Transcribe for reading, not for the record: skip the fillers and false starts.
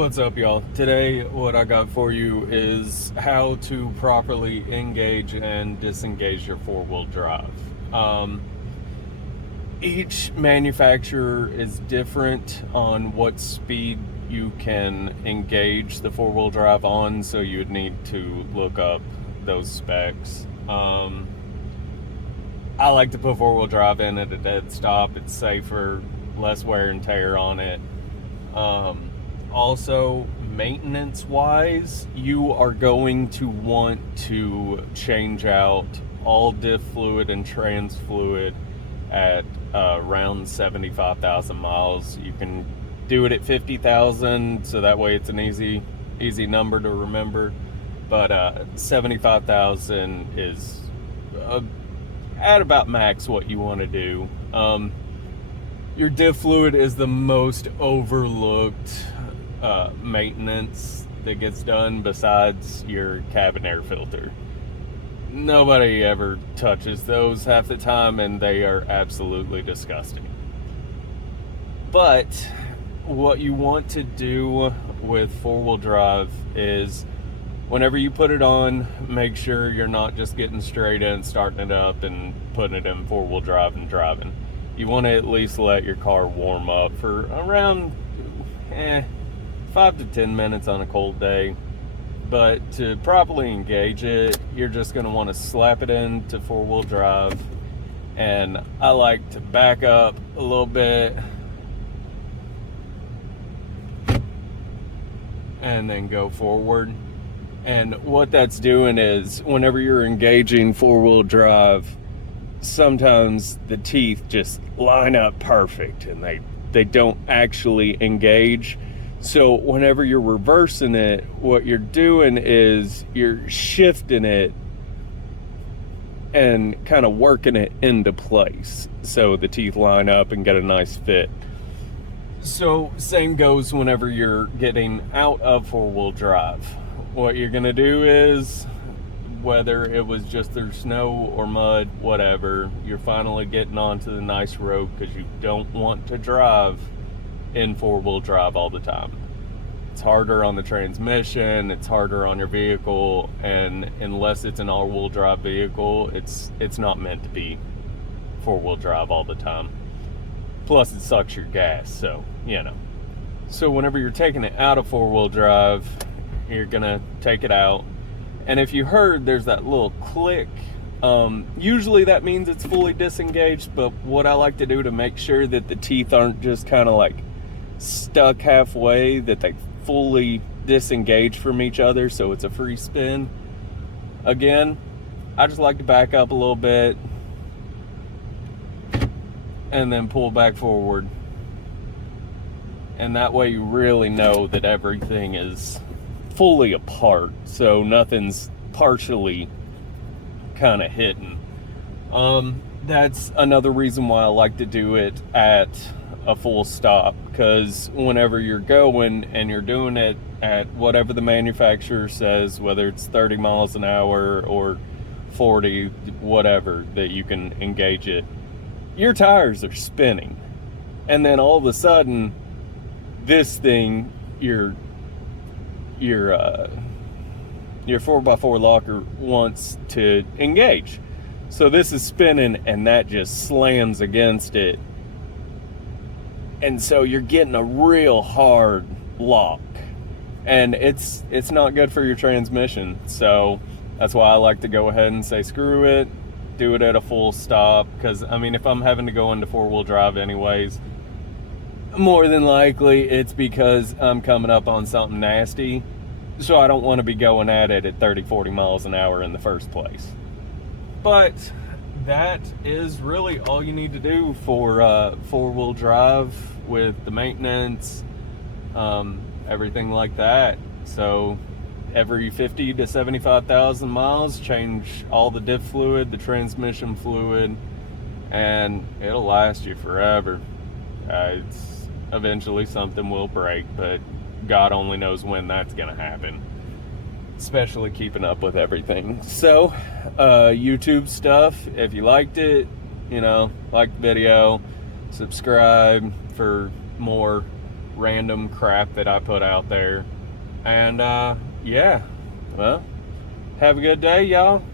What's up, y'all? Today what I got for you is how to properly engage and disengage your four-wheel drive. Each manufacturer is different on what speed you can engage the four-wheel drive on, so you'd need to look up those specs. I like to put four-wheel drive in at a dead stop. It's safer, less wear and tear on it. Also, maintenance-wise, you are going to want to change out all diff fluid and trans fluid at around 75,000 miles. You can do it at 50,000, so that way it's an easy number to remember. But 75,000 is at about max what you want to do. Your diff fluid is the most overlooked maintenance that gets done besides your cabin air filter. Nobody ever touches those half the time, and they are absolutely disgusting. But what you want to do with four-wheel drive is whenever you put it on, make sure you're not just getting straight in, starting it up and putting it in four-wheel drive and driving. You want to at least let your car warm up for around 5 to 10 minutes on a cold day. But to properly engage it, you're just going to want to slap it into four-wheel drive. And I like to back up a little bit and then go forward. And what that's doing is whenever you're engaging four-wheel drive, sometimes the teeth just line up perfect and they don't actually engage. So whenever you're reversing it, what you're doing is you're shifting it and kind of working it into place so the teeth line up and get a nice fit. So same goes whenever you're getting out of four-wheel drive. What you're gonna do is, whether it was just through snow or mud, whatever, you're finally getting onto the nice road because you don't want to drive in four-wheel drive all the time. It's harder on the transmission, it's harder on your vehicle, and unless it's an all-wheel drive vehicle, it's not meant to be four-wheel drive all the time. Plus it sucks your gas, so So whenever you're taking it out of four-wheel drive, you're gonna take it out, and if you heard there's that little click, usually that means it's fully disengaged. But what I like to do to make sure that the teeth aren't just kind of like stuck halfway, that they fully disengage from each other so it's a free spin, again, I just like to back up a little bit and then pull back forward, and that way you really know that everything is fully apart, so nothing's partially kind of hidden. That's another reason why I like to do it at a full stop, because whenever you're going and you're doing it at whatever the manufacturer says, whether it's 30 miles an hour or 40, whatever, that you can engage it, your tires are spinning, and then all of a sudden this thing, your 4x4 locker wants to engage. So this is spinning and that just slams against it. And so you're getting a real hard lock. And it's not good for your transmission. So that's why I like to go ahead and say screw it, do it at a full stop. Because I mean, if I'm having to go into four-wheel drive anyways, more than likely it's because I'm coming up on something nasty. So I don't want to be going at it at 30, 40 miles an hour in the first place. But that is really all you need to do for four-wheel drive with the maintenance, everything like that. So every 50 to 75,000 miles, change all the diff fluid, the transmission fluid, and it'll last you forever. It's eventually something will break, but God only knows when that's gonna happen, especially keeping up with everything. So YouTube stuff, if you liked it, like the video, subscribe for more random crap that I put out there. And yeah, well, have a good day, y'all.